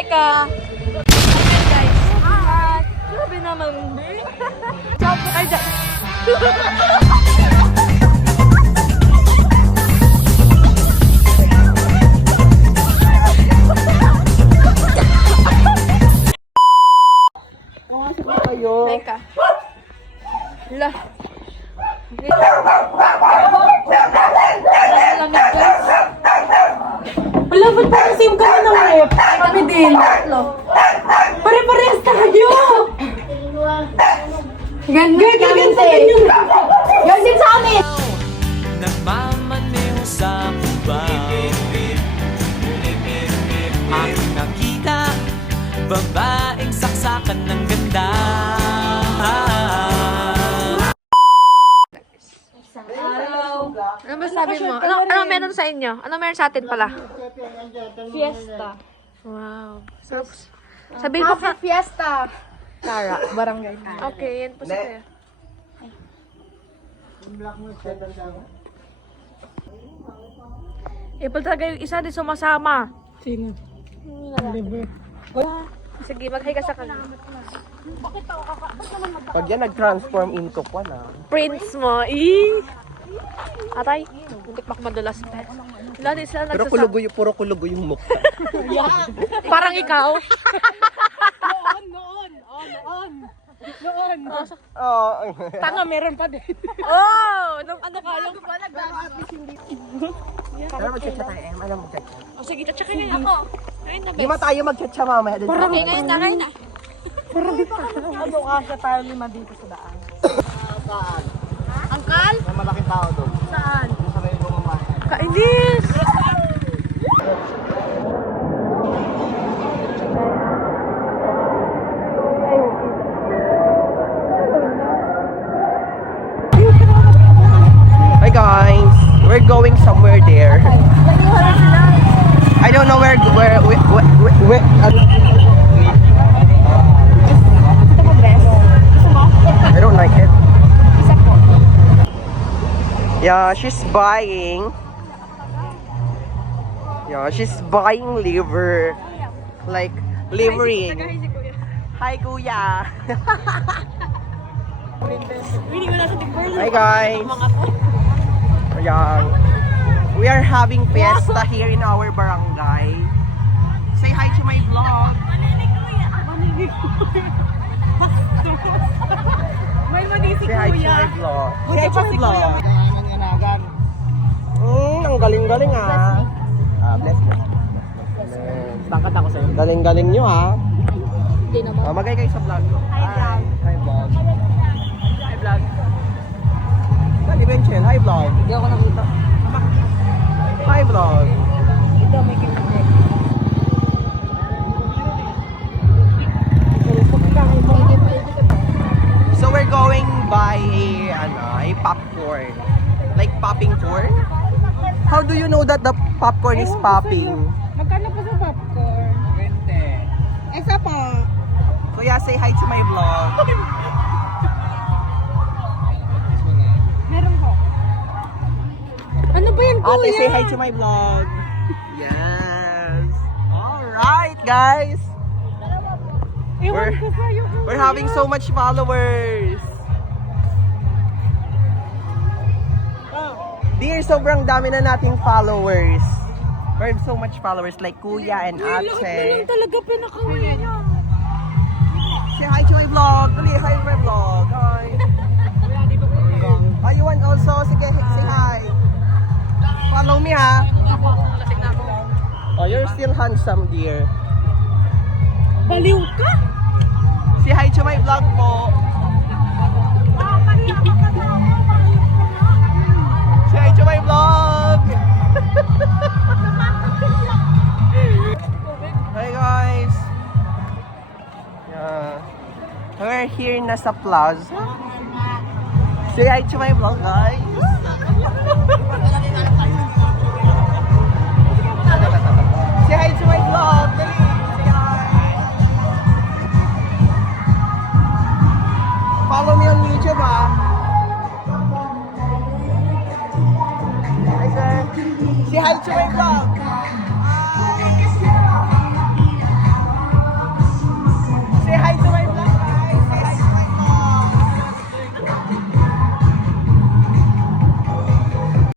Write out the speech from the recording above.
Hi ka! Hi guys! Hi! Grabe naman. Ciao po kayo dyan. Hi ka. Hala. Lamig guys. Wala, ba't parang same kami ng rep? Kami din. Pare-parehas tayo! Ganyan sa inyo. Yan din sa amin! Nagmamaneho sa kuba. Ang nakita, babaeng saksakan ng ganda. Ano masabi mo? Ano meron sa inyo? Ano meron sa atin pala? Fiesta. Wow. Sabihin mo ka. Fiesta! Tara, barangay Tara. Okay, yan po sa'yo. Ipal talaga yung isa din sumasama. Sino? Libre. Sige, mag-hi ka sa kanila. Pag yan nag-transform into kwan Prince mo. Eh! Atay, muntik mak madulas. Wala din sila Pero nagsasabi. puro kulugo yung mukha. Parang ikaw. Noon. Oo. Tanga, meron pa din. Oh! Nung ano ka yung... Pero mag-chat tayo, Em. Alam mag-chat. Oh, sige, tsaka nga ako. Ayun na, Di ba tayo mag-chat siya mamaya? okay, ngayon na, ngayon na. Ano kasya tayo 5 dito sa daan? Angkal? May malaking tao doon. Saan? Sa may lumamahan. Kainis! Hi guys, we're going somewhere there. I don't know where I don't like it. Yeah, she's buying. Yeah, she's buying liver. Like livering. Hi kuya. Hi guys. Ayan. We are having fiesta here in our barangay. Say hi to my vlog. May mali si Say hi to my vlog. Say hi to my vlog. Ang galing-galing ah. Bless. Tangkat ako sa'yo. Galing-galing nyo ah. Hindi naman. Magay kayo sa vlog ko. Hi vlog. Hi vlog. Hi vlog. Dali Benchel, hi vlog. Hindi ako nakita. Hi vlog. Ito, may kinagay. So we're going by a popcorn. Like popping corn? How do you know that the popcorn is popping? Magkano pa sa popcorn? 20. Isa pa. Kuya, say hi to my vlog. Meron ko. Ano ba yan, kuya? Ate, say hi to my vlog. Yes. Alright, guys. Ewan ko sa'yo. We're having so much followers. Dear, sobrang dami na nating followers. We have so much followers like Kuya and Lahat na lang Ate. talaga pinakawin niya. Say hi to my vlog. Dali, hi to my vlog. Hi. Oh, you want also? Sige, say hi. Follow me, ha? Oh, you're still handsome, dear. Baliw ka? Say hi to my vlog po. Say hi to my vlog. Hi guys. Yeah. We're here na sa plaza. Say hi to my vlog, guys. Say hi to my vlog. Dali. Say hi. Follow me on YouTube, ah. Hi, sir. Say hi to my vlog.